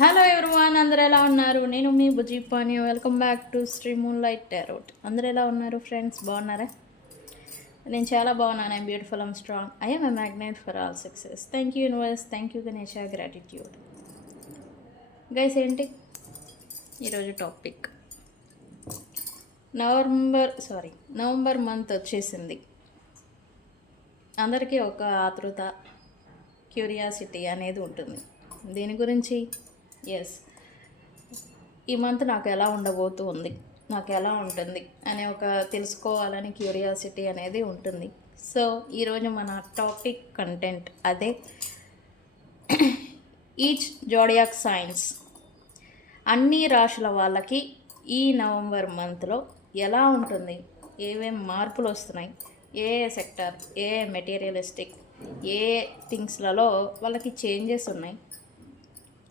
Hello everyone, అందరు ఎలా ఉన్నారు? నేను మీ Bujji Pani. Welcome back to Sri moon light tarot. అందరు ఎలా ఉన్నారు ఫ్రెండ్స్? బాగున్నారా? నేను చాలా బాగున్నాను. I'm beautiful, I'm strong, I'm a magnet for all success. Thank you universe, thank you Ganesha, gratitude. Guys, ఏంటి ఈరోజు టాపిక్? నవంబర్ మంత్ వచ్చేసింది. అందరికీ ఒక ఆతృత, క్యూరియాసిటీ అనేది ఉంటుంది. దీని గురించి ఎస్, ఈ మంత్ నాకు ఎలా ఉండబోతూ ఉంది, నాకు ఎలా ఉంటుంది అనే ఒక తెలుసుకోవాలని క్యూరియాసిటీ అనేది ఉంటుంది. సో ఈరోజు మన టాపిక్ కంటెంట్ అదే. ఈచ్ జోడియాక్ సైన్స్, అన్ని రాశుల వాళ్ళకి ఈ నవంబర్ మంత్లో ఎలా ఉంటుంది, ఏమేమి మార్పులు వస్తున్నాయి, ఏ సెక్టర్, ఏ మెటీరియలిస్టిక్, ఏ థింగ్స్లలో వాళ్ళకి చేంజెస్ ఉన్నాయి,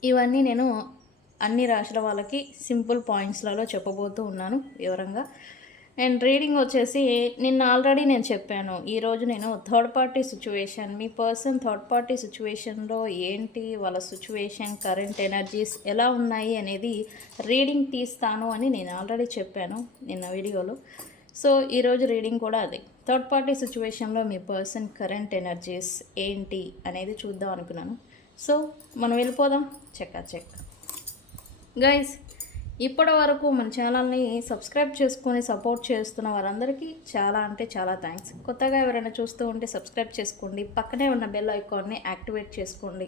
ఇవన్నీ నేను అన్ని రాశుల వాళ్ళకి సింపుల్ పాయింట్స్లలో చెప్పబోతూ ఉన్నాను వివరంగా. అండ్ రీడింగ్ వచ్చేసి నిన్న ఆల్రెడీ నేను చెప్పాను. ఈరోజు నేను థర్డ్ పార్టీ సిచ్యువేషన్, మీ పర్సన్ థర్డ్ పార్టీ సిచ్యువేషన్లో ఏంటి, వాళ్ళ సిచ్యువేషన్, కరెంట్ ఎనర్జీస్ ఎలా ఉన్నాయి అనేది రీడింగ్ తీస్తాను అని నేను ఆల్రెడీ చెప్పాను నిన్న వీడియోలో. సో ఈరోజు రీడింగ్ కూడా అదే. థర్డ్ పార్టీ సిచ్యువేషన్లో మీ పర్సన్ కరెంట్ ఎనర్జీస్ ఏంటి అనేది చూద్దాం అనుకున్నాను. సో మనం వెళ్ళిపోదాం. చెక్ గైస్, ఇప్పటి వరకు మన ఛానల్ని సబ్స్క్రైబ్ చేసుకొని సపోర్ట్ చేస్తున్న వారందరికీ చాలా అంటే చాలా థ్యాంక్స్. కొత్తగా ఎవరైనా చూస్తూ ఉంటే సబ్స్క్రైబ్ చేసుకోండి, పక్కనే ఉన్న బెల్ ఐకాన్ని యాక్టివేట్ చేసుకోండి.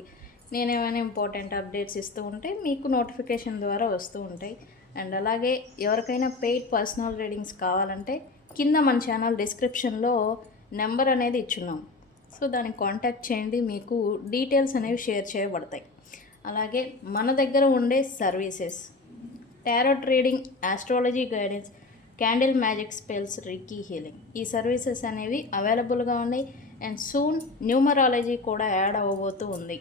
నేను ఏమైనా ఇంపార్టెంట్ అప్డేట్స్ ఇస్తూ ఉంటే మీకు నోటిఫికేషన్ ద్వారా వస్తూ ఉంటాయి. అండ్ అలాగే ఎవరికైనా పెయిడ్ పర్సనల్ రీడింగ్స్ కావాలంటే కింద మన ఛానల్ డిస్క్రిప్షన్లో నెంబర్ అనేది ఇచ్చున్నాం. సో దానికి కాంటాక్ట్ చేయండి, మీకు డీటెయిల్స్ అనేవి షేర్ చేయబడతాయి. అలాగే మన దగ్గర ఉండే services tarot reading, astrology guidance, candle magic spells, reiki healing, ఈ సర్వీసెస్ అనేవి అవైలబుల్గా ఉన్నాయి. అండ్ సూన్ న్యూమరాలజీ కూడా యాడ్ అవ్వబోతూ ఉంది.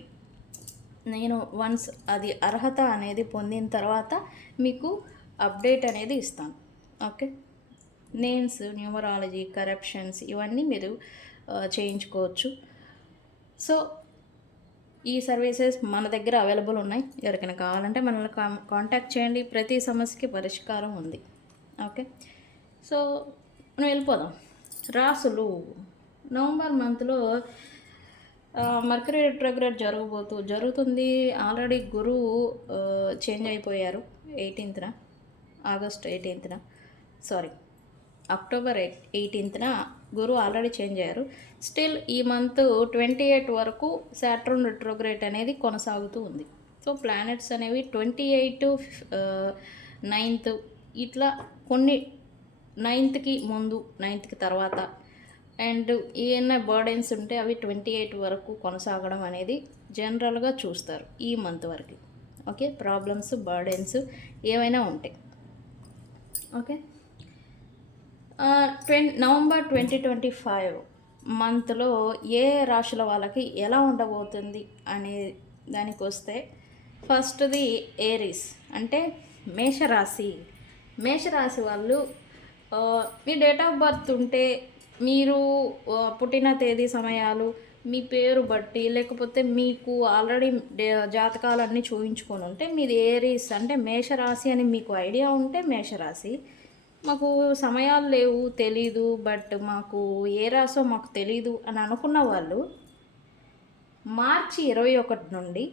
నేను వన్స్ అది అర్హత అనేది పొందిన తర్వాత మీకు అప్డేట్ అనేది ఇస్తాను. ఓకే, నేమ్స్, న్యూమరాలజీ, కరప్షన్స్ ఇవన్నీ మీరు చేయించుకోవచ్చు. సో ఈ సర్వీసెస్ మన దగ్గర అవైలబుల్ ఉన్నాయి. ఎవరికైనా కావాలంటే మనల్ని కాంటాక్ట్ చేయండి. ప్రతి సమస్యకి పరిష్కారం ఉంది. ఓకే, సో మనం వెళ్ళిపోదాం. రాసులు నవంబర్ మంత్లో మర్కరీ రెట్రోగ్రేడ్ జరుగుతుంది. ఆల్రెడీ గురువు చేంజ్ అయిపోయారు. అక్టోబర్ 18న గురువు ఆల్రెడీ చేంజ్ అయ్యారు. స్టిల్ ఈ మంత్ 28 వరకు సాటర్న్ రెట్రోగ్రేడ్ అనేది కొనసాగుతూ ఉంది. సో ప్లానెట్స్ అనేవి 28, 9th ఇట్లా కొన్ని 9th ముందు, 9th తర్వాత అండ్ ఏమైనా బర్డెన్స్ ఉంటే అవి 28 వరకు కొనసాగడం అనేది జనరల్గా చూస్తారు ఈ మంత్ వరకు. ఓకే, ప్రాబ్లమ్స్, బర్డెన్స్ ఏమైనా ఉంటాయి. ఓకే, నవంబర్ 2025 మంత్లో ఏ రాశుల వాళ్ళకి ఎలా ఉండబోతుంది అనే దానికి వస్తే, ఫస్ట్ది ఏరీస్ అంటే మేషరాశి. మేషరాశి వాళ్ళు మీ డేట్ ఆఫ్ బర్త్ ఉంటే మీరు పుట్టిన తేదీ, సమయాలు, మీ పేరు బట్టి, లేకపోతే మీకు ఆల్రెడీ జాతకాలన్నీ చూపించుకొని ఉంటే మీది ఏరీస్ అంటే మేషరాశి అని మీకు ఐడియా ఉంటే మేషరాశి. మాకు సమయాలు లేవు, తెలీదు, బట్ మాకు ఏ రాసో మాకు తెలీదు అని అనుకున్న వాళ్ళు మార్చి 21 నుండి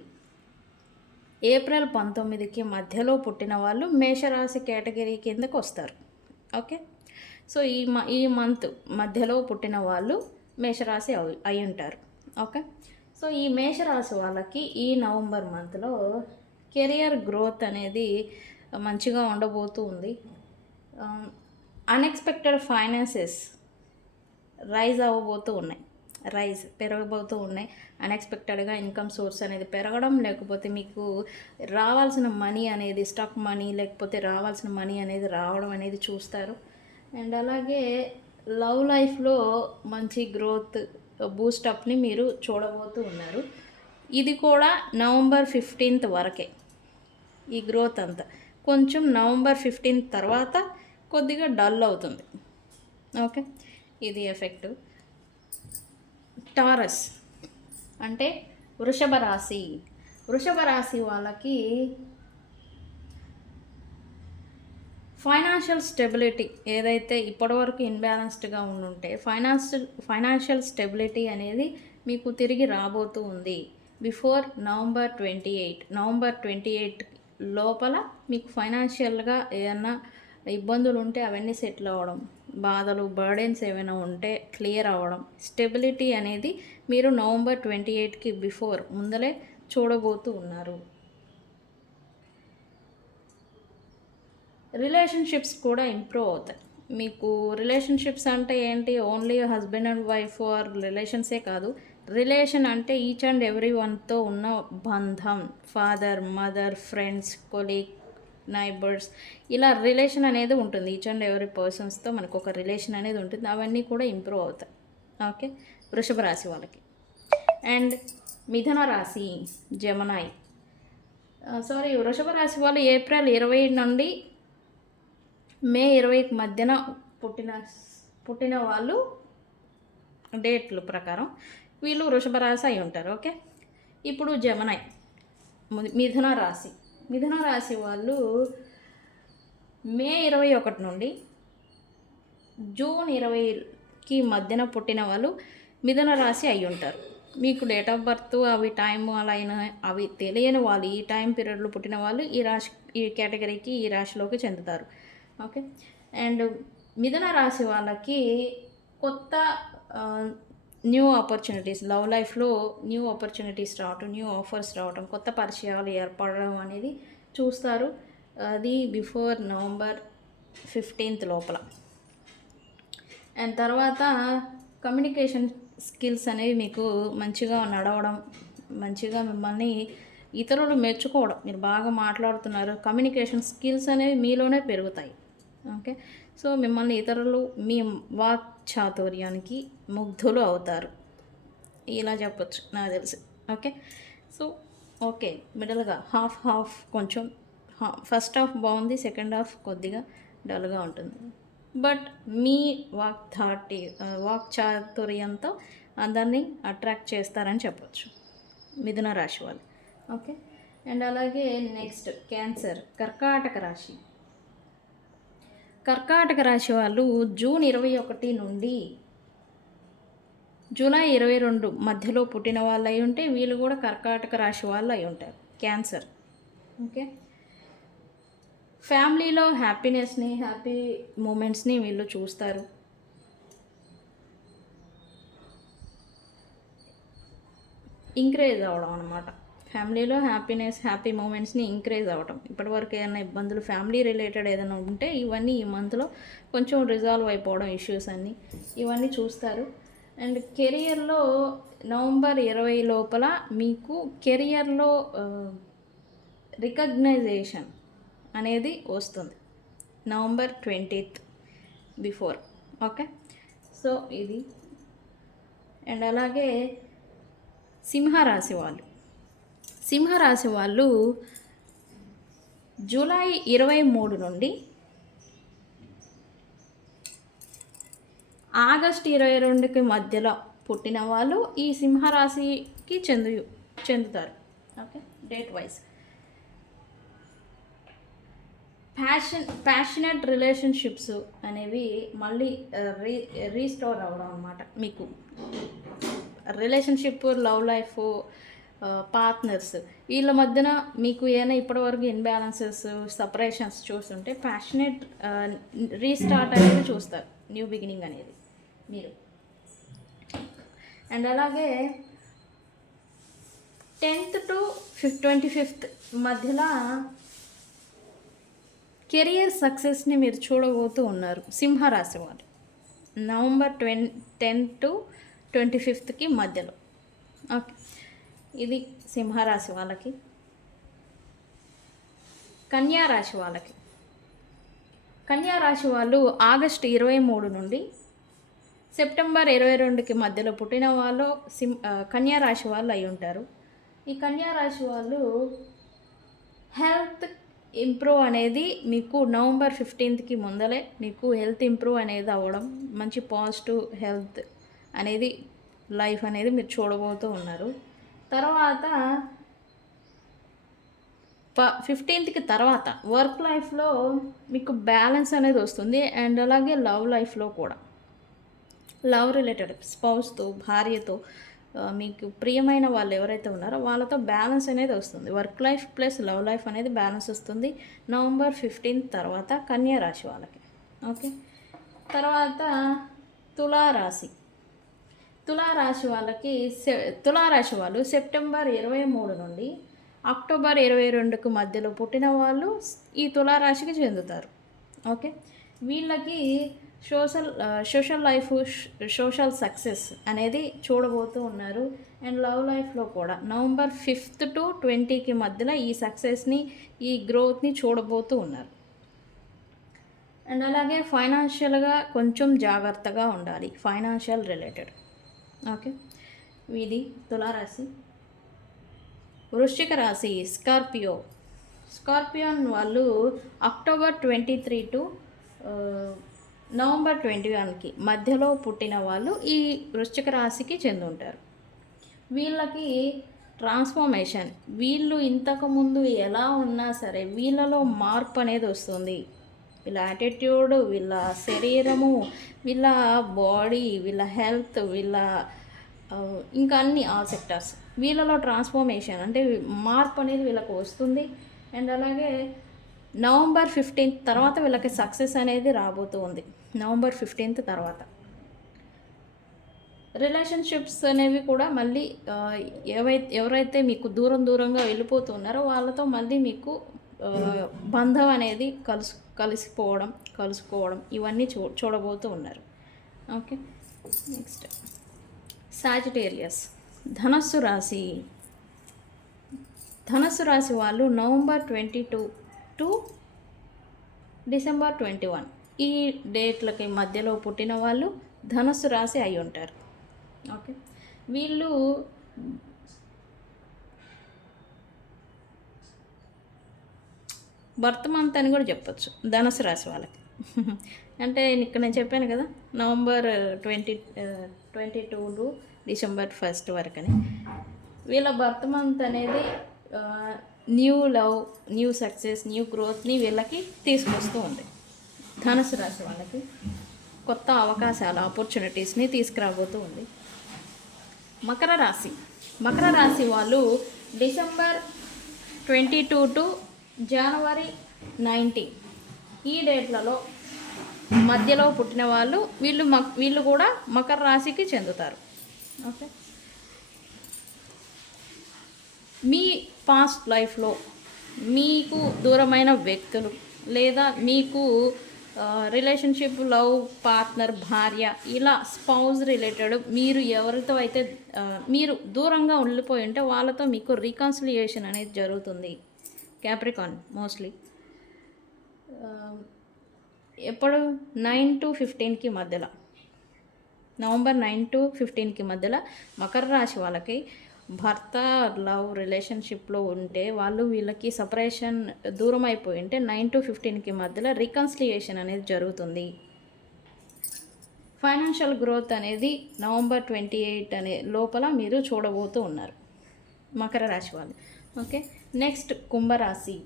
ఏప్రిల్ 19కి మధ్యలో పుట్టిన వాళ్ళు మేషరాశి కేటగిరీ కిందకు వస్తారు. ఓకే, సో ఈ మంత్ మధ్యలో పుట్టిన వాళ్ళు మేషరాశి అయి ఉంటారు. ఓకే, సో ఈ మేషరాశి వాళ్ళకి ఈ నవంబర్ మంత్లో కెరియర్ గ్రోత్ అనేది మంచిగా ఉండబోతూ ఉంది. అన్ఎక్స్పెక్టెడ్ ఫైనాన్సెస్ పెరగబోతూ ఉన్నాయి. అన్ఎక్స్పెక్టెడ్గా ఇన్కమ్ సోర్స్ అనేది పెరగడం, లేకపోతే మీకు రావాల్సిన మనీ అనేది, స్టాక్ మనీ, లేకపోతే రావాల్సిన మనీ అనేది రావడం అనేది చూస్తారు. అండ్ అలాగే లవ్ లైఫ్లో మంచి గ్రోత్, బూస్టప్ని మీరు చూడబోతూ ఉన్నారు. ఇది కూడా నవంబర్ 15th వరకే ఈ గ్రోత్ అంతా. కొంచెం నవంబర్ 15th తర్వాత కొద్దిగా డల్ అవుతుంది. ఓకే, ఇది ఎఫెక్ట్. టారస్ అంటే వృషభ రాశి. వృషభ రాశి వాళ్ళకి ఫైనాన్షియల్ స్టెబిలిటీ ఏదైతే ఇప్పటివరకు ఇన్బ్యాలెన్స్డ్గా ఉండుంటే ఫైనాన్షియల్ స్టెబిలిటీ అనేది మీకు తిరిగి రాబోతూ ఉంది. బిఫోర్ నవంబర్ 28 లోపల మీకు ఫైనాన్షియల్గా ఏమన్నా ఇబ్బందులు ఉంటే అవన్నీ సెటిల్ అవ్వడం, బాధలు బర్డెన్స్ ఏమైనా ఉంటే క్లియర్ అవ్వడం, స్టెబిలిటీ అనేది మీరు నవంబర్ 28కి బిఫోర్ ముందలే చూడబోతూ ఉన్నారు. రిలేషన్షిప్స్ కూడా ఇంప్రూవ్ అవుతాయి. మీకు రిలేషన్షిప్స్ అంటే ఏంటి, only husband and wife are రిలేషన్సే కాదు. రిలేషన్ అంటే ఈచ్ అండ్ ఎవ్రీ వన్తో ఉన్న బంధం, father mother friends colleague neighbours, ఇలా రిలేషన్ అనేది ఉంటుంది. ఈచ్ అండ్ ఎవ్రీ పర్సన్స్తో మనకు ఒక రిలేషన్ అనేది ఉంటుంది. అవన్నీ కూడా ఇంప్రూవ్ అవుతాయి. ఓకే, వృషభ రాశి వాళ్ళకి. అండ్ మిథున రాశి జెమిని, వృషభ రాశి వాళ్ళు ఏప్రిల్ 20 నుండి మే 20కి మధ్యన పుట్టిన వాళ్ళు డేట్ల ప్రకారం వీళ్ళు వృషభ రాశి అయి ఉంటారు. ఓకే, ఇప్పుడు జెమిని మిథున రాశి వాళ్ళు మే 21 నుండి జూన్ 20కి మధ్యన పుట్టిన వాళ్ళు మిథున రాశి అయి ఉంటారు. మీకు డేట్ ఆఫ్ బర్త్ అవి టైం అలా అయినా అవి తెలియని వాళ్ళు, ఈ టైం పీరియడ్లో పుట్టిన వాళ్ళు ఈ కేటగిరీకి ఈ రాశిలోకి చెందుతారు. ఓకే, అండ్ మిథున రాశి వాళ్ళకి కొత్త న్యూ ఆపర్చునిటీస్, లవ్ లైఫ్లో న్యూ ఆపర్చునిటీస్ రావటం, న్యూ ఆఫర్స్ రావటం, కొత్త పరిచయాలు ఏర్పడడం అనేది చూస్తారు. అది బిఫోర్ నవంబర్ 15 లోపల. అండ్ తర్వాత కమ్యూనికేషన్ స్కిల్స్ అనేవి మీకు మంచిగా నడవడం, మంచిగా మిమ్మల్ని ఇతరులు మెచ్చుకోవడం, మీరు బాగా మాట్లాడుతున్నారు, కమ్యూనికేషన్ స్కిల్స్ అనేవి మీలోనే పెరుగుతాయి. ఓకే, సో మిమ్మల్ని ఇతరులు మీ వాక్ చాతుర్యానికి ముగ్ధులు అవుతారు, ఇలా చెప్పొచ్చు నాకు తెలిసి. ఓకే, సో ఓకే, మిడిల్గా హాఫ్ కొంచెం ఫస్ట్ హాఫ్ బాగుంది, సెకండ్ హాఫ్ కొద్దిగా డల్గా ఉంటుంది. బట్ మీ వాక్ చాతుర్యంతో అందరినీ అట్రాక్ట్ చేస్తారని చెప్పొచ్చు మిథున రాశి వాళ్ళు. ఓకే, అండ్ అలాగే నెక్స్ట్ క్యాన్సర్, కర్కాటక రాశి వాళ్ళు జూన్ 21 నుండి జూలై 22 మధ్యలో పుట్టిన వాళ్ళు అయి ఉంటే వీళ్ళు కూడా కర్కాటక రాశి వాళ్ళు అయి ఉంటారు, క్యాన్సర్. ఓకే, ఫ్యామిలీలో హ్యాపీ మూమెంట్స్ని వీళ్ళు చూస్తారు. ఇంక్రీజ్ అవ్వడం అనమాట, ఫ్యామిలీలో హ్యాపీ మూమెంట్స్ని ఇంక్రీజ్ అవ్వడం. ఇప్పటివరకు ఏదైనా ఇబ్బందులు ఫ్యామిలీ రిలేటెడ్ ఏదైనా ఉంటే ఇవన్నీ ఈ మంత్లో కొంచెం రిజాల్వ్ అయిపోవడం, ఇష్యూస్ అన్నీ ఇవన్నీ చూస్తారు. అండ్ కెరియర్లో నవంబర్ 20 లోపల మీకు కెరియర్లో రికగ్నైజేషన్ అనేది వస్తుంది, November 20th before. Okay, so ఇది. అండ్ అలాగే సింహరాశి వాళ్ళు జూలై 23 నుండి ఆగస్ట్ 22కి మధ్యలో పుట్టిన వాళ్ళు ఈ సింహరాశికి చెందుతారు. Okay, date wise. Passionate relationships అనేవి మళ్ళీ రీస్టోర్ అవ్వడం అన్నమాట. మీకు రిలేషన్షిప్, లవ్ లైఫ్, పార్ట్నర్స్ వీళ్ళ మధ్యన మీకు ఏమైనా ఇప్పటివరకు ఇన్బ్యాలెన్సెస్, సపరేషన్స్ చూస్తుంటే ప్యాషనెట్ రీస్టార్ట్ అనేది చూస్తారు, న్యూ బిగినింగ్ అనేది మీరు. అండ్ అలాగే 10th to 25th మధ్యలో కెరియర్ సక్సెస్ని మీరు చూడబోతూ ఉన్నారు సింహరాశి వాళ్ళు, నవంబర్ 10 to 25కి మధ్యలో. ఓకే, ఇది సింహరాశి వాళ్ళకి. కన్యా రాశి వాళ్ళు ఆగస్టు 23 నుండి సెప్టెంబర్ 22కి మధ్యలో పుట్టిన వాళ్ళు కన్యా రాశి వాళ్ళు అయి ఉంటారు. ఈ కన్యా రాశి వాళ్ళు హెల్త్ ఇంప్రూవ్ అనేది మీకు నవంబర్ 15కి ముందలే మీకు హెల్త్ ఇంప్రూవ్ అనేది అవ్వడం, మంచి పాజిటివ్ హెల్త్ అనేది లైఫ్ అనేది మీరు చూడబోతూ ఉన్నారు. తర్వాత 15కి తర్వాత వర్క్ లైఫ్లో మీకు బ్యాలెన్స్ అనేది వస్తుంది. అండ్ అలాగే లవ్ లైఫ్లో కూడా లవ్ రిలేటెడ్ స్పౌస్తో, భార్యతో, మీకు ప్రియమైన వాళ్ళు ఎవరైతే ఉన్నారో వాళ్ళతో బ్యాలెన్స్ అనేది వస్తుంది. Work life plus love life అనేది బ్యాలెన్స్ వస్తుంది నవంబర్ 15 తర్వాత కన్యా రాశి వాళ్ళకి. ఓకే, తర్వాత తులారాశి. తులారాశి వాళ్ళకి తులారాశి వాళ్ళు సెప్టెంబర్ 23 నుండి అక్టోబర్ 22కు మధ్యలో పుట్టిన వాళ్ళు ఈ తులారాశికి చెందుతారు. ఓకే, వీళ్ళకి సోషల్ లైఫ్, సోషల్ సక్సెస్ అనేది చూడబోతూ ఉన్నారు. అండ్ లవ్ లైఫ్లో కూడా నవంబర్ 5 to 20కి మధ్యలో ఈ సక్సెస్ని, ఈ గ్రోత్ని చూడబోతూ ఉన్నారు. అండ్ అలాగే ఫైనాన్షియల్గా కొంచెం జాగ్రత్తగా ఉండాలి, ఫైనాన్షియల్ రిలేటెడ్. ఓకే, ఇది తులారాశి. వృశ్చిక రాశి స్కార్పియోన్ వాళ్ళు అక్టోబర్ 23 to నవంబర్ 21కి మధ్యలో పుట్టిన వాళ్ళు ఈ వృశ్చిక రాశికి చెందుంటారు. వీళ్ళకి ట్రాన్స్ఫర్మేషన్, వీళ్ళు ఇంతకుముందు ఎలా ఉన్నా సరే వీళ్ళలో మార్పు అనేది వస్తుంది. వీళ్ళ యాటిట్యూడ్, వీళ్ళ శరీరము, వీళ్ళ బాడీ, వీళ్ళ హెల్త్, వీళ్ళ ఇంకా అన్ని ఆల్ సెక్టార్స్ వీళ్ళలో ట్రాన్స్ఫర్మేషన్ అంటే మార్పు అనేది వీళ్ళకు వస్తుంది. అండ్ అలాగే నవంబర్ 15 తర్వాత వీళ్ళకి సక్సెస్ అనేది రాబోతూ ఉంది. నవంబర్ 15 తర్వాత రిలేషన్షిప్స్ అనేవి కూడా మళ్ళీ ఎవరైతే మీకు దూరంగా వెళ్ళిపోతున్నారో వాళ్ళతో మళ్ళీ మీకు బంధం అనేది కలుసుకోవడం ఇవన్నీ చూడబోతూ ఉన్నారు. Okay, next Sagittarius. ధనస్సు రాశి వాళ్ళు నవంబర్ 22 to డిసెంబర్ 21 ఈ డేట్లకి మధ్యలో పుట్టిన వాళ్ళు ధనస్సు రాశి అయి ఉంటారు. ఓకే, వీళ్ళు బర్త్ మంత్ అని కూడా చెప్పచ్చు ధనుసు రాశి వాళ్ళకి. అంటే ఇక్కడ నేను చెప్పాను కదా నవంబర్ 22 to డిసెంబర్ 1 వరకని. వీళ్ళ బర్త్ మంత్ అనేది new love, new success, new గ్రోత్ని వీళ్ళకి తీసుకొస్తూ ఉంది. ధనుసు రాశి వాళ్ళకి కొత్త అవకాశాలు, ఆపర్చునిటీస్ని తీసుకురాబోతూ ఉంది. మకర రాశి వాళ్ళు డిసెంబర్ 22 to జనవరి 19 ఈ డేట్లలో మధ్యలో పుట్టిన వాళ్ళు వీళ్ళు కూడా మకర రాశికి చెందుతారు. ఓకే, మీ పాస్ట్ లైఫ్లో మీకు దూరమైన వ్యక్తులు లేదా మీకు రిలేషన్షిప్, లవ్ పార్ట్నర్, భార్య, ఇలా స్పౌజ్ రిలేటెడ్ మీరు ఎవరితో అయితే మీరు దూరంగా ఉండిపోయి ఉంటే వాళ్ళతో మీకు రీకన్సిలియేషన్ అనేది జరుగుతుంది. క్యాప్రికాన్ మోస్ట్లీ ఎప్పుడు 9 to 15కి మధ్యలో, నవంబర్ 9 to 15కి మధ్యలో మకర రాశి వాళ్ళకి భర్త లవ్ రిలేషన్షిప్లో ఉంటే వీళ్ళకి సపరేషన్ దూరం అయిపోయి ఉంటే 9 to 15కి మధ్యలో రీకన్సిలియేషన్ అనేది జరుగుతుంది. ఫైనాన్షియల్ గ్రోత్ అనేది నవంబర్ 28 అనే లోపల మీరు చూడబోతూ ఉన్నారు మకర రాశి వాళ్ళు. ఓకే, నెక్స్ట్ కుంభరాశి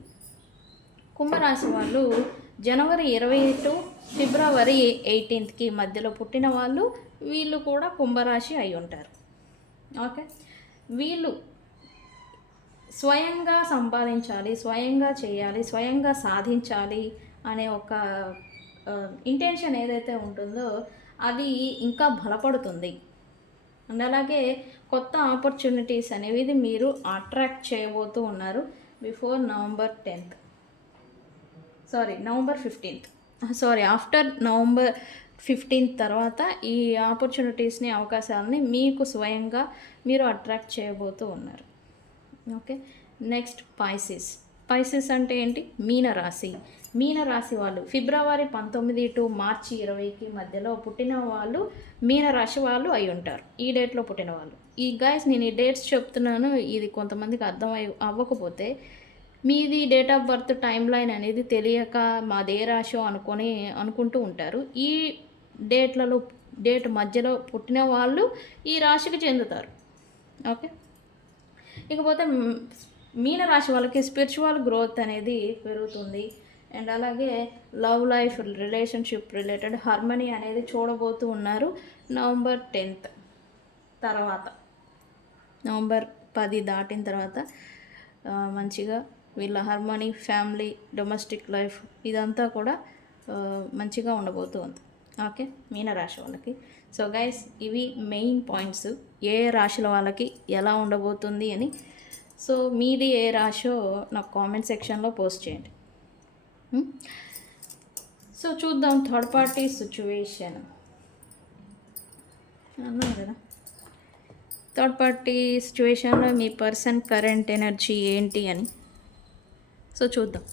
వాళ్ళు జనవరి 20 to ఫిబ్రవరి 18కి మధ్యలో పుట్టిన వీళ్ళు కూడా కుంభరాశి అయి ఉంటారు. ఓకే, వీళ్ళు స్వయంగా సంపాదించాలి, స్వయంగా చేయాలి, స్వయంగా సాధించాలి అనే ఒక ఇంటెన్షన్ ఏదైతే ఉంటుందో అది ఇంకా బలపడుతుంది. అండ్ అలాగే కొత్త ఆపర్చునిటీస్ అనేవి మీరు అట్రాక్ట్ చేయబోతూ ఉన్నారు before November 15th. After November 15th తర్వాత ఈ ఆపర్చునిటీస్ని, అవకాశాలని మీకు స్వయంగా మీరు అట్రాక్ట్ చేయబోతూ ఉన్నారు. ఓకే, నెక్స్ట్ పైసిస్ అంటే ఏంటి? మీనరాశి వాళ్ళు ఫిబ్రవరి 19 to మార్చి 20కి మధ్యలో పుట్టిన వాళ్ళు మీనరాశి వాళ్ళు అయి ఉంటారు. ఈ డేట్లో పుట్టిన వాళ్ళు. నేను ఈ డేట్స్ చెప్తున్నాను, ఇది కొంతమందికి అవ్వకపోతే మీది date of birth time line అనేది తెలియక మాదే రాశో అనుకుంటూ ఉంటారు. ఈ డేట్ మధ్యలో పుట్టిన వాళ్ళు ఈ రాశికి చెందుతారు. ఓకే, ఇకపోతే మీనరాశి వాళ్ళకి స్పిరిచువల్ గ్రోత్ అనేది పెరుగుతుంది. అండ్ అలాగే love life, relationship related harmony అనేది చూడబోతూ ఉన్నారు నవంబర్ 10th తర్వాత. నవంబర్ 10 దాటిన తర్వాత మంచిగా వీళ్ళ హార్మనీ, ఫ్యామిలీ, డొమెస్టిక్ లైఫ్ ఇదంతా కూడా మంచిగా ఉండబోతుంది. ఓకే, మీనరాశి వాళ్ళకి. సో గైస్, ఇవి మెయిన్ పాయింట్స్ ఏ రాశుల వాళ్ళకి ఎలా ఉండబోతుంది అని. సో మీది ఏ రాశో నాకు కామెంట్ సెక్షన్లో పోస్ట్ చేయండి. సో చూద్దాం థర్డ్ పార్టీ సిచ్యువేషన్ అన్నాను కదా. థర్డ్ పార్టీ సిచ్యువేషన్లో మీ పర్సన్ కరెంట్ ఎనర్జీ ఏంటి అని. సో చూద్దాం.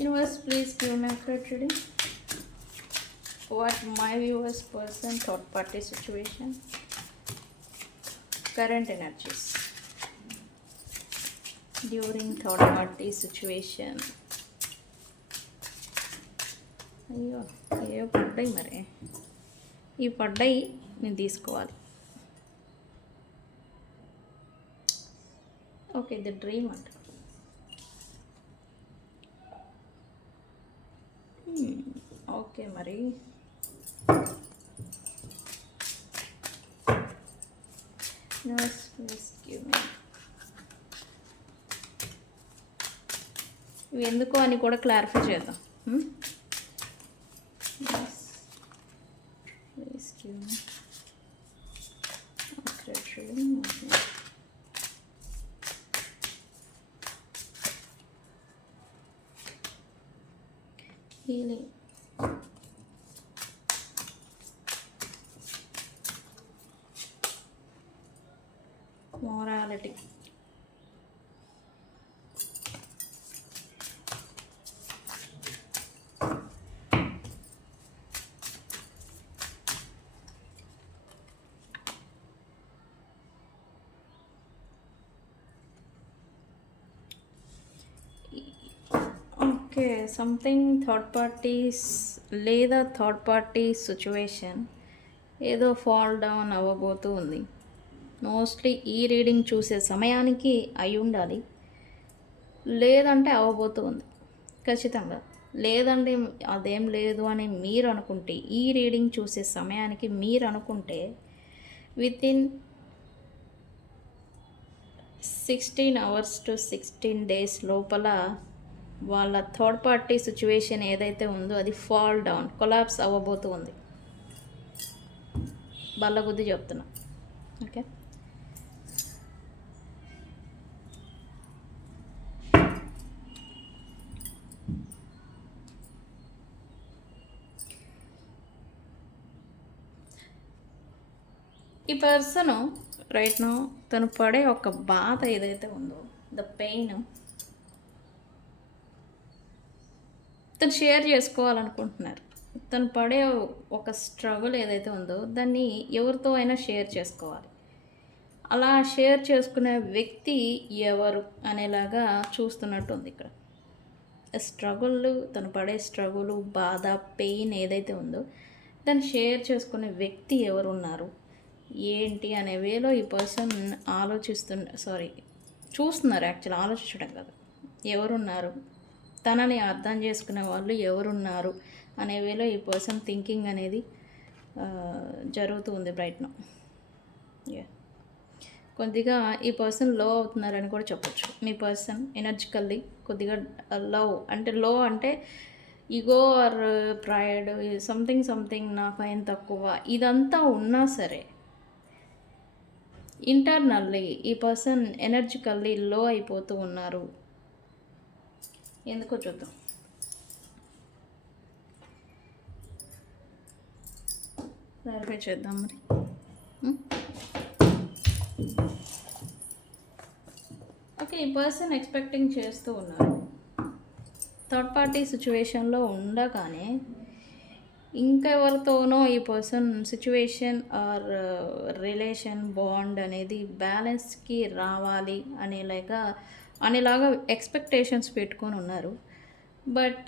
Universe please give me accurate reading. What my viewers person third party situation, current energies during third party situation. అయ్యో ఏవో పడ్డాయి, మరి ఈ పడ్డాయి నేను తీసుకోవాలి. ఓకే, ఇది డ్రీమ్ అంట. ఓకే, మరి ఇవి ఎందుకు అని కూడా క్లారిఫై చేద్దాం. Healing, morality, okay something third parties లేదా థర్డ్ పార్టీ సిచ్యువేషన్ ఏదో ఫాల్ డౌన్ అవ్వబోతూ ఉంది. మోస్ట్లీ ఈ రీడింగ్ చూసే సమయానికి అయి ఉండాలి, లేదంటే అవ్వబోతూ ఉంది ఖచ్చితంగా. లేదంటే అదేం లేదు అని మీరు అనుకుంటే, ఈ రీడింగ్ చూసే సమయానికి మీరు అనుకుంటే వితిన్ 16 hours to 16 days లోపల వాళ్ళ థర్డ్ పార్టీ సిచ్యువేషన్ ఏదైతే ఉందో అది ఫాల్ డౌన్, కొలాప్స్ అవ్వబోతూ ఉంది. బల్లగుద్ది చెప్తున్నా. ఓకే, ఈ పర్సన్ రైట్ నో తను పడే ఒక బాధ ఏదైతే ఉందో, ద పెయిన్, తను షేర్ చేసుకోవాలనుకుంటున్నారు. తను పడే ఒక స్ట్రగుల్ ఏదైతే ఉందో దాన్ని ఎవరితో అయినా షేర్ చేసుకోవాలి. అలా షేర్ చేసుకునే వ్యక్తి ఎవరు అనేలాగా చూస్తున్నట్టుంది ఇక్కడ. స్ట్రగుల్, తను పడే స్ట్రగుల్, బాధ, పెయిన్ ఏదైతే ఉందో దాన్ని షేర్ చేసుకునే వ్యక్తి ఎవరున్నారు ఏంటి అనే వేలో ఈ పర్సన్ చూస్తున్నారు. యాక్చువల్ ఆలోచించడం కాదు, ఎవరున్నారు, తనని అర్థం చేసుకునే వాళ్ళు ఎవరున్నారు అనే వేలో ఈ పర్సన్ థింకింగ్ అనేది జరుగుతూ ఉంది రైట్ నౌ. కొద్దిగా ఈ పర్సన్ లో అవుతున్నారని కూడా చెప్పొచ్చు. మీ పర్సన్ ఎనర్జికల్లీ కొద్దిగా లో అంటే ఈగో ఆర్ ప్రైడ్, సంథింగ్ నా పైన తక్కువ ఇదంతా ఉన్నా సరే ఇంటర్నల్లీ ఈ పర్సన్ ఎనర్జికల్లీ లో అయిపోతూ ఉన్నారు. ఎందుకో చూద్దాం. క్లారిఫై చేద్దాం మరి. ఓకే, ఈ పర్సన్ ఎక్స్పెక్టింగ్ చేస్తూ ఉన్నారు. థర్డ్ పార్టీ సిచ్యువేషన్లో ఉండగానే ఇంకెవరితోనో ఈ person situation or relation bond అనేది బ్యాలెన్స్కి రావాలి అనేలాగా ఎక్స్పెక్టేషన్స్ పెట్టుకొని ఉన్నారు. బట్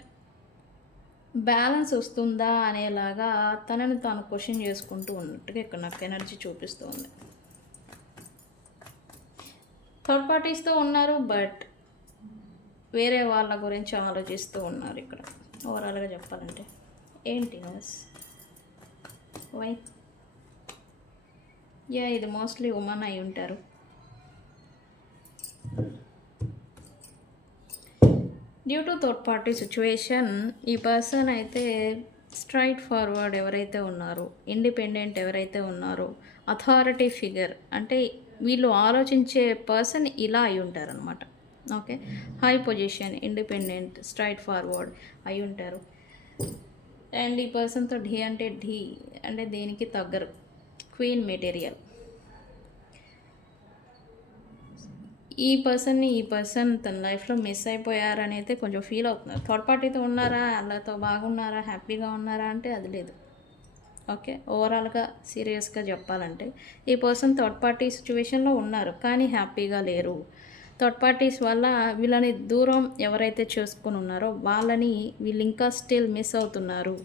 బ్యాలెన్స్ వస్తుందా అనేలాగా తనని తాను క్వశ్చన్ చేసుకుంటూ ఉన్నట్టుగా ఇక్కడ నాకు ఎనర్జీ చూపిస్తూ ఉంది. థర్డ్ పార్టీస్తో ఉన్నారు, బట్ వేరే వాళ్ళ గురించి ఆలోచిస్తూ ఉన్నారు ఇక్కడ. ఓవరాల్గా చెప్పాలంటే ఏంటి వై ఇది మోస్ట్లీ ఉమెన్ అయి ఉంటారు. Due to third party situation ఈ పర్సన్ అయితే స్ట్రైట్ ఫార్వర్డ్ ఎవరైతే ఉన్నారో, ఇండిపెండెంట్ ఎవరైతే ఉన్నారో, అథారిటీ ఫిగర్ అంటే వీళ్ళు ఆలోచించే పర్సన్ ఇలా అయి ఉంటారనమాట. Okay, high position, independent, straight forward అయి ఉంటారు. అండ్ ఈ పర్సన్తో ఢీ అంటే దేనికి తగ్గరు, క్వీన్ మెటీరియల్. ఈ పర్సన్ తన లైఫ్లో మిస్ అయిపోయారని అయితే కొంచెం ఫీల్ అవుతున్నారు. థర్డ్ పార్టీతో ఉన్నారా, వాళ్ళతో బాగున్నారా, హ్యాపీగా ఉన్నారా అంటే అది లేదు. ఓకే, ఓవరాల్గా సీరియస్గా చెప్పాలంటే ఈ పర్సన్ థర్డ్ పార్టీ సిచ్యువేషన్లో ఉన్నారు కానీ హ్యాపీగా లేరు. థర్డ్ పార్టీస్ వల్ల వీళ్ళని దూరం ఎవరైతే చేసుకుని ఉన్నారో వాళ్ళని వీళ్ళు ఇంకా స్టిల్ మిస్ అవుతున్నారు.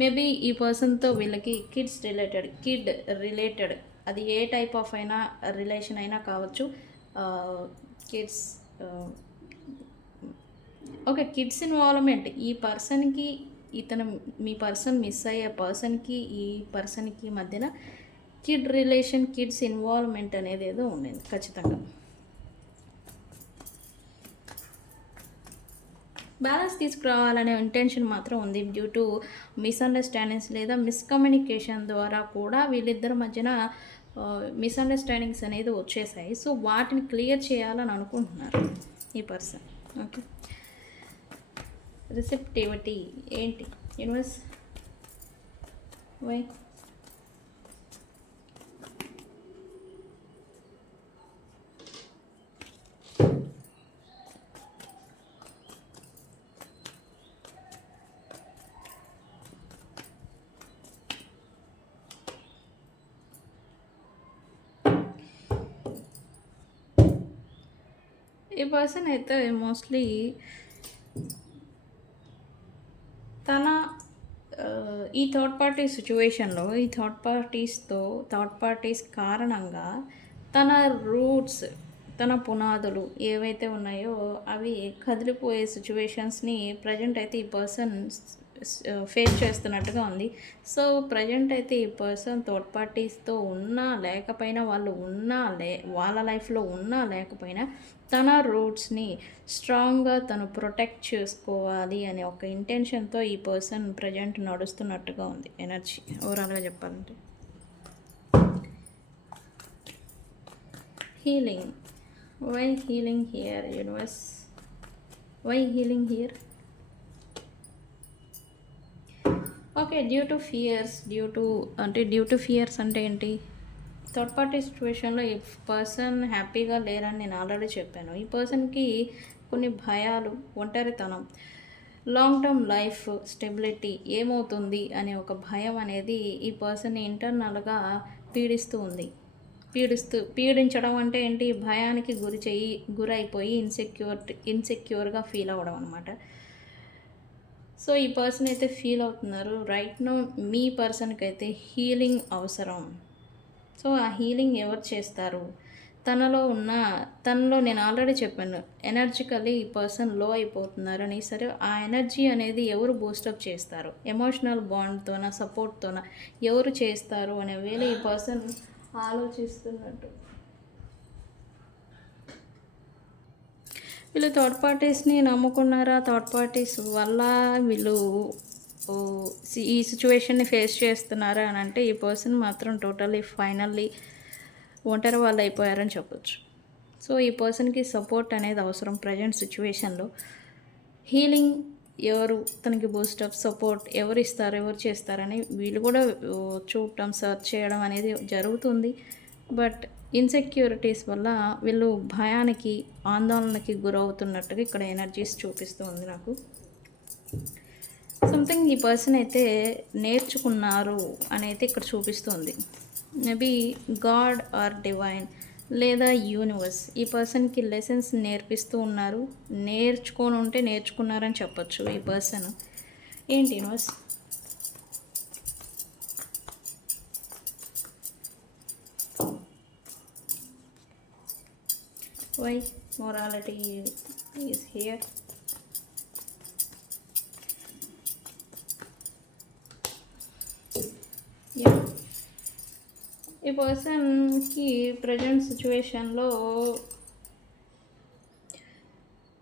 మేబీ ఈ పర్సన్తో వీళ్ళకి కిడ్ రిలేటెడ్ అది ఏ టైప్ ఆఫ్ అయినా రిలేషన్ అయినా కావచ్చు. కిడ్స్ ఓకే, కిడ్స్ ఇన్వాల్వ్మెంట్ ఈ పర్సన్కి మీ పర్సన్ మిస్ అయ్యే పర్సన్కి ఈ పర్సన్కి మధ్యన కిడ్స్ ఇన్వాల్వ్మెంట్ అనేది ఏదో ఉండేది ఖచ్చితంగా. బ్యాలెన్స్ తీసుకురావాలనే ఇంటెన్షన్ మాత్రం ఉంది. డ్యూ టు మిస్అండర్స్టాండింగ్స్ లేదా మిస్కమ్యూనికేషన్ ద్వారా కూడా వీళ్ళిద్దరి మధ్యన మిస్అండర్స్టాండింగ్స్ అనేది వచ్చేసాయి. సో వాటిని క్లియర్ చేయాలని అనుకుంటున్నారు ఈ పర్సన్. ఓకే, రిసెప్టివిటీ ఏంటి యూనివర్స్? వై ఈ పర్సన్ అయితే మోస్ట్లీ తన ఈ థర్డ్ పార్టీ సిచ్యువేషన్లో ఈ థర్డ్ పార్టీస్ కారణంగా తన రూట్స్, తన పునాదులు ఏవైతే ఉన్నాయో అవి కదిలిపోయే సిచ్యువేషన్స్ని ప్రజెంట్ అయితే ఈ పర్సన్ ఫేస్ చేస్తున్నట్టుగా ఉంది. సో ప్రజెంట్ అయితే ఈ పర్సన్ థర్డ్ పార్టీస్తో ఉన్నా లేకపోయినా, వాళ్ళ లైఫ్లో ఉన్నా లేకపోయినా తన రూట్స్ని స్ట్రాంగ్గా తను ప్రొటెక్ట్ చేసుకోవాలి అనే ఒక ఇంటెన్షన్తో ఈ పర్సన్ ప్రజెంట్ నడుస్తున్నట్టుగా ఉంది ఎనర్జీ. ఓవరాల్గా చెప్పాలంటే healing. Why healing here universe? Why healing here? Okay, due to fears అంటే ఏంటి? థర్డ్ పార్టీ సిచ్యువేషన్లో ఈ పర్సన్ హ్యాపీగా లేరని నేను ఆల్రెడీ చెప్పాను. ఈ పర్సన్కి కొన్ని భయాలు, ఒంటరితనం, లాంగ్ టర్మ్ లైఫ్ స్టెబిలిటీ ఏమవుతుంది అనే ఒక భయం అనేది ఈ పర్సన్ని ఇంటర్నల్గా పీడించడం అంటే ఏంటి? భయానికి గురైపోయి ఇన్సెక్యూర్గా ఫీల్ అవ్వడం అనమాట. సో ఈ పర్సన్ అయితే ఫీల్ అవుతున్నారు. రైట్ నో మీ పర్సన్కి అయితే హీలింగ్ అవసరం. సో ఆ హీలింగ్ ఎవరు చేస్తారు? తనలో నేను ఆల్రెడీ చెప్పాను, ఎనర్జికల్లీ ఈ పర్సన్ లో అయిపోతున్నారని. సరే, ఆ ఎనర్జీ అనేది ఎవరు బూస్టప్ చేస్తారు? ఎమోషనల్ బాండ్తోన, సపోర్ట్తోన ఎవరు చేస్తారు అనే వేళ ఈ పర్సన్ ఆలోచిస్తున్నట్టు. వీళ్ళు థర్డ్ పార్టీస్ని నమ్ముకున్నారా? థర్డ్ పార్టీస్ వల్ల వీళ్ళు ఈ సిచ్యువేషన్ని ఫేస్ చేస్తున్నారా అని అంటే ఈ పర్సన్ మాత్రం ఫైనల్లీ ఒంటరి వాళ్ళు అయిపోయారని చెప్పొచ్చు. సో ఈ పర్సన్కి సపోర్ట్ అనేది అవసరం ప్రజెంట్ సిచ్యువేషన్లో. హీలింగ్ ఎవరు తనకి బూస్టప్ సపోర్ట్ ఎవరు ఇస్తారు, ఎవరు చేస్తారని వీళ్ళు కూడా చూడటం, సర్చ్ చేయడం అనేది జరుగుతుంది. బట్ ఇన్సెక్యూరిటీస్ వల్ల వీళ్ళు భయానికి, ఆందోళనకి గురవుతున్నట్టుగా ఇక్కడ ఎనర్జీస్ చూపిస్తూ ఉంది నాకు. సంథింగ్ ఈ పర్సన్ అయితే నేర్చుకున్నారు అని అయితే ఇక్కడ చూపిస్తుంది. మేబీ గాడ్ ఆర్ డివైన్ లేదా యూనివర్స్ ఈ పర్సన్కి లెసన్స్ నేర్పిస్తూ ఉన్నారు. నేర్చుకున్నారని చెప్పచ్చు ఈ పర్సన్. ఏంటి universe? Why morality is here. ఈ పర్సన్కి ప్రజెంట్ సిచ్యువేషన్లో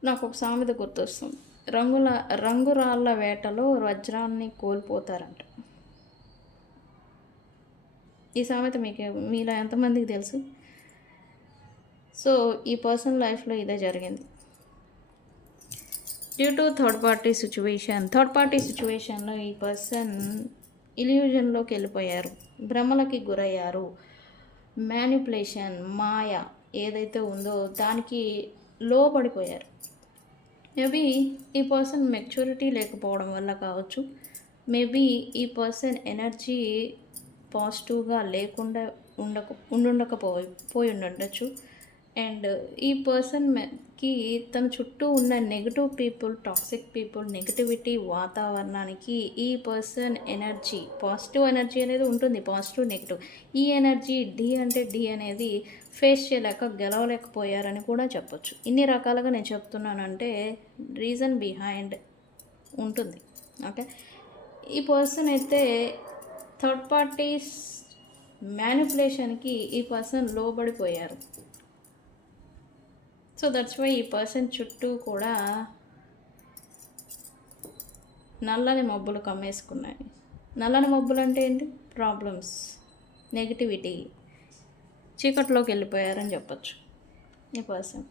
నాకు ఒక సామెత గుర్తొస్తుంది. రంగురాళ్ళ వేటలో వజ్రాన్ని కోల్పోతారంట. ఈ సామెత మీలో ఎంతమందికి తెలుసు? సో ఈ పర్సన్ లైఫ్లో ఇదే జరిగింది. డ్యూ టు థర్డ్ పార్టీ సిచ్యువేషన్లో ఈ పర్సన్ ఇల్యూజన్లోకి వెళ్ళిపోయారు, భ్రమలకి గురయ్యారు. మ్యానిపులేషన్, మాయ ఏదైతే ఉందో దానికి లోబడిపోయారు. మేబీ ఈ పర్సన్ మెచ్యూరిటీ లేకపోవడం వల్ల కావచ్చు, మేబీ ఈ పర్సన్ ఎనర్జీ పాజిటివ్గా లేకుండా పోయి ఉండొచ్చు. అండ్ ఈ పర్సన్కి తన చుట్టూ ఉన్న negative people, toxic people, negativity వాతావరణానికి ఈ పర్సన్ ఎనర్జీ, పాజిటివ్ ఎనర్జీ అనేది ఉంటుంది, పాజిటివ్ నెగిటివ్. ఈ ఎనర్జీ డి అనేది ఫేస్ చేయలేక గెలవలేకపోయారని కూడా చెప్పొచ్చు. ఇన్ని రకాలుగా నేను చెప్తున్నానంటే రీజన్ బిహైండ్ ఉంటుంది. ఓకే, ఈ పర్సన్ అయితే థర్డ్ పార్టీస్ మ్యానిపులేషన్కి ఈ పర్సన్ లోబడిపోయారు. సో దట్స్ వై ఈ పర్సన్ చుట్టూ కూడా నల్లని మబ్బులు కమ్మేసుకున్నాయి. నల్లని మబ్బులు అంటే ఏంటి? ప్రాబ్లమ్స్, నెగిటివిటీ, చీకట్లోకి వెళ్ళిపోయారని చెప్పచ్చు ఈ పర్సన్.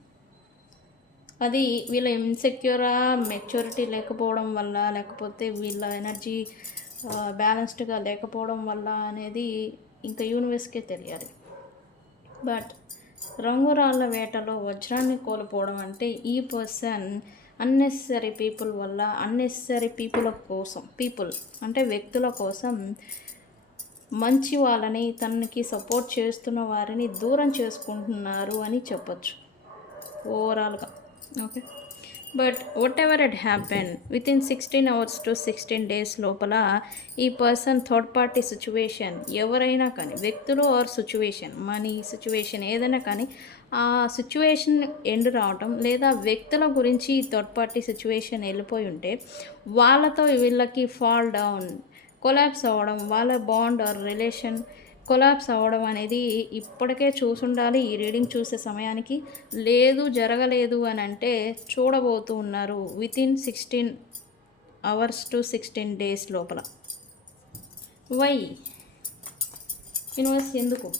అది వీళ్ళ ఇన్సెక్యూరా, మెచ్యూరిటీ లేకపోవడం వల్ల, లేకపోతే వీళ్ళ ఎనర్జీ బ్యాలెన్స్డ్గా లేకపోవడం వల్ల అనేది ఇంకా యూనివర్స్కే తెలియాలి. బట్ రంగురాళ్ళ వేటలో వజ్రాన్ని కోల్పోవడం అంటే ఈ పర్సన్ అన్నెసరీ పీపుల్ వల్ల, అన్నెసరీ పీపుల్ అంటే వ్యక్తుల కోసం మంచి వాళ్ళని, తనకి సపోర్ట్ చేస్తున్న వారిని దూరం చేసుకుంటున్నారు అని చెప్పచ్చు ఓవరాల్గా. Okay, but what ever it happen within 16 hours to 16 days లోపల ఈ పర్సన్ థర్డ్ పార్టీ సిచ్యువేషన్ ఎవరైనా కానీ, వ్యక్తులు ఆర్ సిచ్యువేషన్, మనీ సిచ్యువేషన్ ఏదైనా కానీ, ఆ సిచ్యువేషన్ ఎండ్ రావటం లేదా వ్యక్తుల గురించి థర్డ్ పార్టీ సిచ్యువేషన్ వెళ్ళిపోయి ఉంటే వాళ్ళతో వీళ్ళకి ఫాల్ డౌన్, కొలాప్స్ అవ్వడం, వాళ్ళ బాండ్ ఆర్ రిలేషన్ కొలాప్స్ అవ్వడం అనేది ఇప్పటికే చూసుండాలి. ఈ రీడింగ్ చూసే సమయానికి లేదు, జరగలేదు అని అంటే చూడబోతూ ఉన్నారు వితిన్ 16 hours to 16 days లోపల. వై యూనివర్స్ ఎందుకు?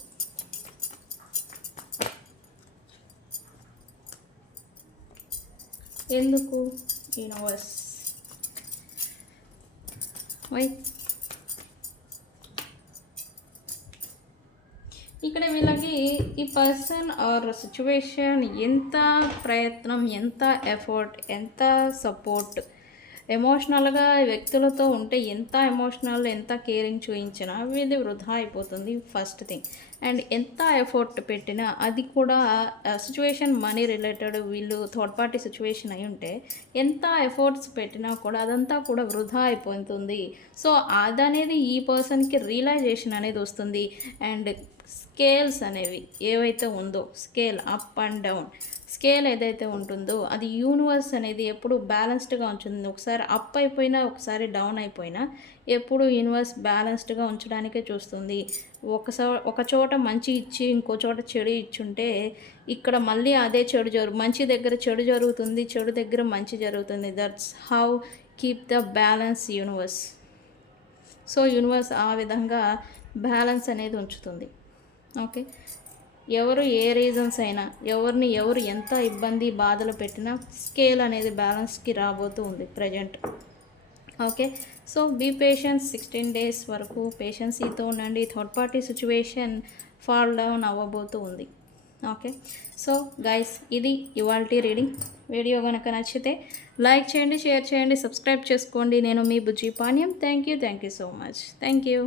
Universe why? ఇక్కడ వీళ్ళకి ఈ పర్సన్ ఆర్ సిచ్యువేషన్ ఎంత ప్రయత్నం, ఎంత ఎఫర్ట్, ఎంత సపోర్ట్, ఎమోషనల్గా వ్యక్తులతో ఉంటే ఎంత ఎమోషనల్, ఎంత కేరింగ్ చూపించినా ఇది వృధా అయిపోతుంది ఫస్ట్ థింగ్. అండ్ ఎంత ఎఫర్ట్ పెట్టినా అది కూడా సిచ్యువేషన్ మనీ రిలేటెడ్, వీళ్ళు థర్డ్ పార్టీ సిచ్యువేషన్ అయి ఉంటే ఎంత ఎఫర్ట్స్ పెట్టినా కూడా అదంతా కూడా వృధా అయిపోతుంది. సో అదనేది ఈ పర్సన్కి రియలైజేషన్ అనేది వస్తుంది. అండ్ స్కేల్స్ అనేవి ఏవైతే ఉందో, scale up and down, scale ఏదైతే ఉంటుందో అది యూనివర్స్ అనేది ఎప్పుడు బ్యాలెన్స్డ్గా ఉంచుతుంది. ఒకసారి అప్ అయిపోయినా, ఒకసారి డౌన్ అయిపోయినా ఎప్పుడు యూనివర్స్ బ్యాలెన్స్డ్గా ఉంచడానికే చూస్తుంది. ఒక చోట మంచి ఇచ్చి ఇంకో చోట చెడు ఇచ్చుంటే ఇక్కడ మళ్ళీ అదే మంచి దగ్గర చెడు జరుగుతుంది, చెడు దగ్గర మంచి జరుగుతుంది. That's how keep the balance universe. So universe ఆ విధంగా బ్యాలెన్స్ అనేది ఉంచుతుంది. ఓకే, ఎవరు ఏ రీజన్స్ అయినా, ఎవరు ఎంత ఇబ్బంది బాధలు పెట్టినా స్కేల్ అనేది బ్యాలెన్స్కి రాబోతూ ఉంది present. Okay, so be patience. 16 days వరకు పేషెన్సీతో ఉండండి. Third party situation fall down అవ్వబోతూ ఉంది. ఓకే, సో గైస్ ఇది ఇవాల్టి రీడింగ్. వీడియో కనుక నచ్చితే లైక్ చేయండి, షేర్ చేయండి, సబ్స్క్రైబ్ చేసుకోండి. నేను మీ Bujji Panyam. Thank you so much. Thank you.